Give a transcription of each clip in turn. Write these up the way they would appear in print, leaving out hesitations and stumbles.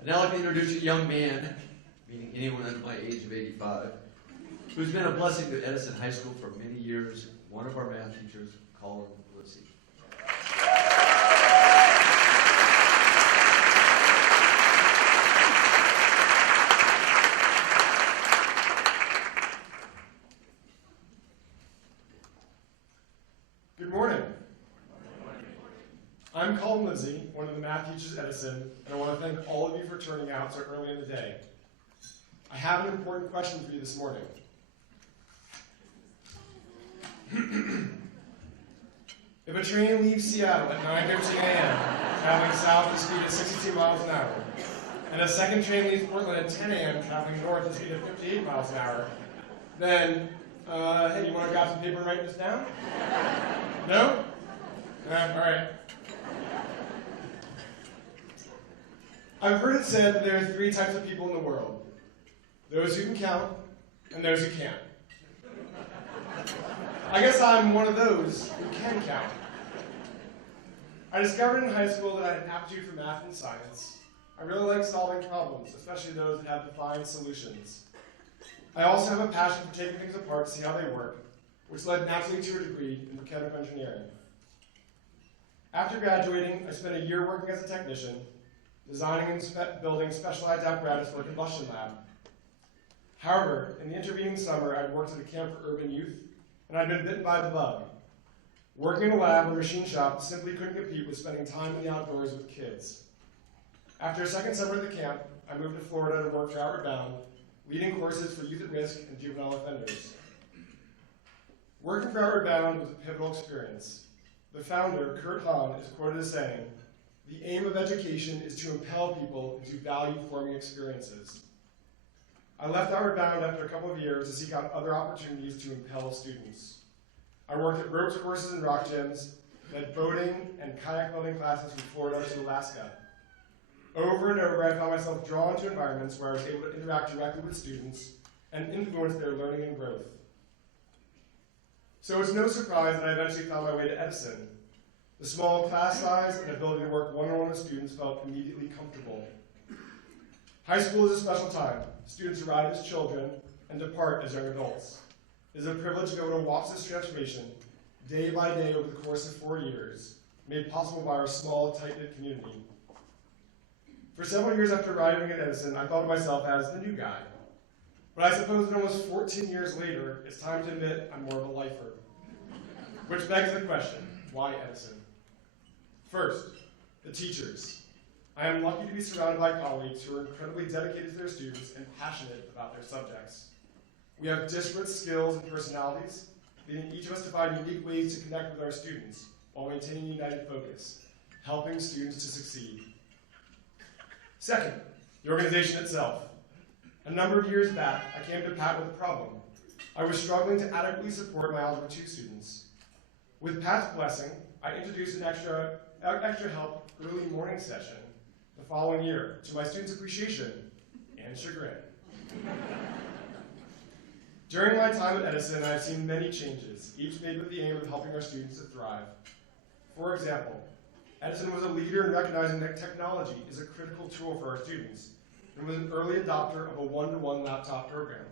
I'd now like to introduce a young man, meaning anyone under my age of 85, who's been a blessing to Edison High School for many years, one of our math teachers, Colin Livesey. Good morning. I'm Colin Livesey, one of the math teachers at Edison, and I want to thank all of you for turning out so early in the day. I have an important question for you this morning. If a train leaves Seattle at 9:13 a.m., traveling south at a speed of 62 miles an hour, and a second train leaves Portland at 10 a.m., traveling north at a speed of 58 miles an hour, then, hey, you want to grab some paper and write this down? No? All right. I've heard it said that there are three types of people in the world. Those who can count, and those who can't. I guess I'm one of those who can count. I discovered in high school that I had an aptitude for math and science. I really like solving problems, especially those that have defined solutions. I also have a passion for taking things apart to see how they work, which led naturally to a degree in mechanical engineering. After graduating, I spent a year working as a technician, designing and building specialized apparatus for a combustion lab. However, in the intervening summer, I'd worked at a camp for urban youth, and I'd been bitten by the bug. Working in a lab or machine shop simply couldn't compete with spending time in the outdoors with kids. After a second summer at the camp, I moved to Florida to work for Outward Bound, leading courses for youth at risk and juvenile offenders. Working for Outward Bound was a pivotal experience. The founder, Kurt Hahn, is quoted as saying, "The aim of education is to impel people into value-forming experiences." I left Outward Bound after a couple of years to seek out other opportunities to impel students. I worked at ropes courses and rock gyms, led boating and kayak building classes from Florida to Alaska. Over and over, I found myself drawn to environments where I was able to interact directly with students and influence their learning and growth. So it's no surprise that I eventually found my way to Edison. The small class size and ability to work one-on-one with students felt immediately comfortable. High school is a special time. Students arrive as children and depart as young adults. It is a privilege to be able to watch this transformation day by day over the course of 4 years, made possible by our small, tight-knit community. For several years after arriving at Edison, I thought of myself as the new guy. But I suppose that almost 14 years later, it's time to admit I'm more of a lifer. Which begs the question, why Edison? First, the teachers. I am lucky to be surrounded by colleagues who are incredibly dedicated to their students and passionate about their subjects. We have disparate skills and personalities, leading each of us to find unique ways to connect with our students while maintaining a united focus, helping students to succeed. Second, the organization itself. A number of years back, I came to Pat with a problem. I was struggling to adequately support my Algebra 2 students. With Pat's blessing, I introduced an extra help early morning session the following year, to my students' appreciation and chagrin. During my time at Edison, I've seen many changes, each made with the aim of helping our students to thrive. For example, Edison was a leader in recognizing that technology is a critical tool for our students, and was an early adopter of a one-to-one laptop program.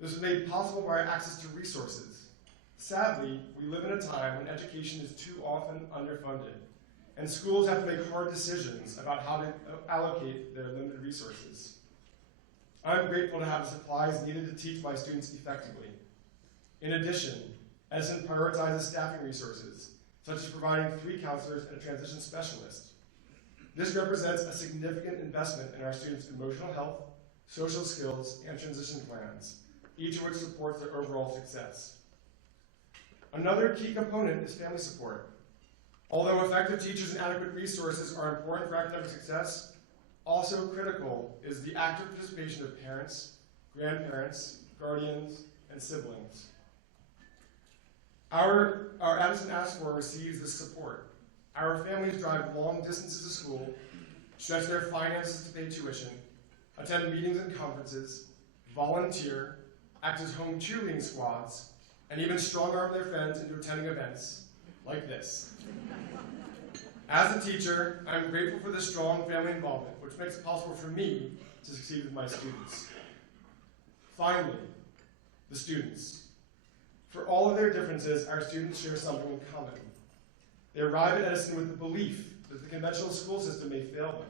This was made possible by our access to resources. Sadly, we live in a time when education is too often underfunded, and schools have to make hard decisions about how to allocate their limited resources. I'm grateful to have the supplies needed to teach my students effectively. In addition, Edison prioritizes staffing resources, such as providing 3 counselors and a transition specialist. This represents a significant investment in our students' emotional health, social skills, and transition plans, each of which supports their overall success. Another key component is family support. Although effective teachers and adequate resources are important for academic success, also critical is the active participation of parents, grandparents, guardians, and siblings. Our Edison Ask For receives this support. Our families drive long distances to school, stretch their finances to pay tuition, attend meetings and conferences, volunteer, act as home cheerleading squads, and even strong-arm their friends into attending events like this. As a teacher, I'm grateful for the strong family involvement, which makes it possible for me to succeed with my students. Finally, the students. For all of their differences, our students share something in common. They arrive at Edison with the belief that the conventional school system may fail them,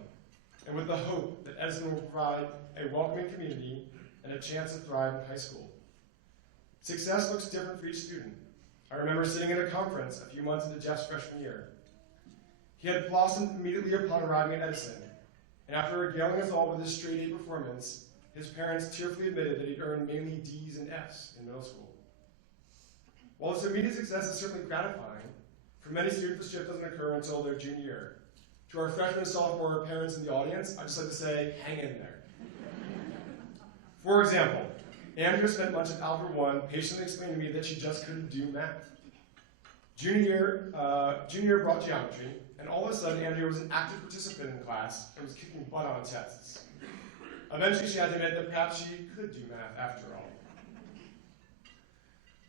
and with the hope that Edison will provide a welcoming community and a chance to thrive in high school. Success looks different for each student. I remember sitting in a conference a few months into Jeff's freshman year. He had blossomed immediately upon arriving at Edison, and after regaling us all with his straight A performance, his parents tearfully admitted that he'd earned mainly D's and F's in middle school. While this immediate success is certainly gratifying, for many students the shift doesn't occur until their junior year. To our freshman and sophomore parents in the audience, I'd just like to say, hang in there. For example, Andrea spent much of Algebra 1 patiently explaining to me that she just couldn't do math. Junior year brought geometry, and all of a sudden Andrea was an active participant in class and was kicking butt on tests. Eventually she had to admit that perhaps she could do math after all.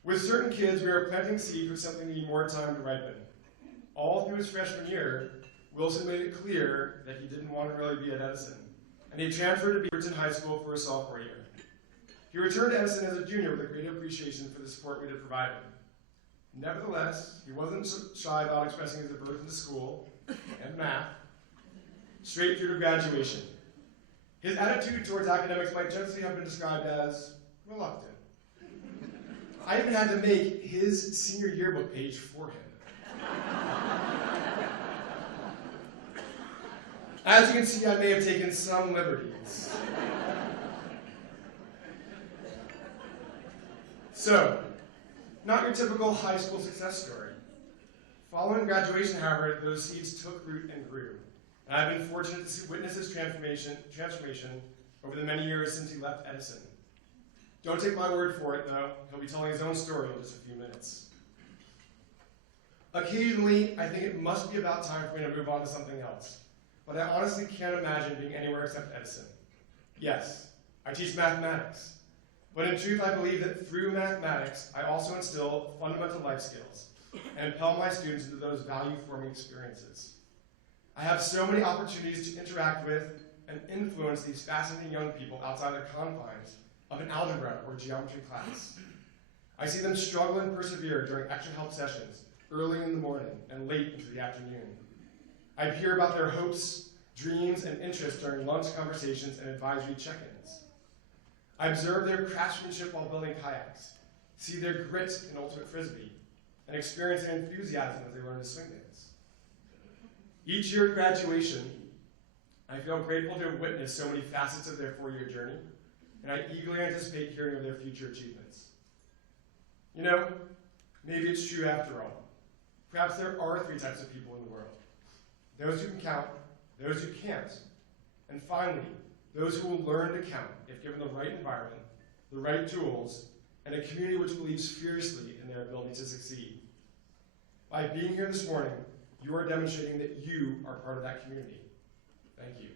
With certain kids, we are planting seeds with something needing more time to ripen. All through his freshman year, Wilson made it clear that he didn't want to really be at Edison, and he transferred to Beaverton High School for his sophomore year. He returned to Edison as a junior with a great appreciation for the support we had provided him. Nevertheless, he wasn't shy about expressing his aversion to school and math straight through to graduation. His attitude towards academics might generally have been described as reluctant. I even had to make his senior yearbook page for him. As you can see, I may have taken some liberties. So, not your typical high school success story. Following graduation, however, those seeds took root and grew. And I've been fortunate to witness his transformation over the many years since he left Edison. Don't take my word for it, though. He'll be telling his own story in just a few minutes. Occasionally, I think it must be about time for me to move on to something else. But I honestly can't imagine being anywhere except Edison. Yes, I teach mathematics. But in truth, I believe that through mathematics, I also instill fundamental life skills and impel my students into those value-forming experiences. I have so many opportunities to interact with and influence these fascinating young people outside the confines of an algebra or geometry class. I see them struggle and persevere during extra help sessions, early in the morning and late into the afternoon. I hear about their hopes, dreams, and interests during lunch conversations and advisory check-ins. I observe their craftsmanship while building kayaks, see their grit in ultimate frisbee, and experience their enthusiasm as they learn to swing dance. Each year at graduation, I feel grateful to have witnessed so many facets of their four-year journey, and I eagerly anticipate hearing of their future achievements. You know, maybe it's true after all. Perhaps there are three types of people in the world. Those who can count, those who can't, and finally, those who will learn to count if given the right environment, the right tools, and a community which believes fiercely in their ability to succeed. By being here this morning, you are demonstrating that you are part of that community. Thank you.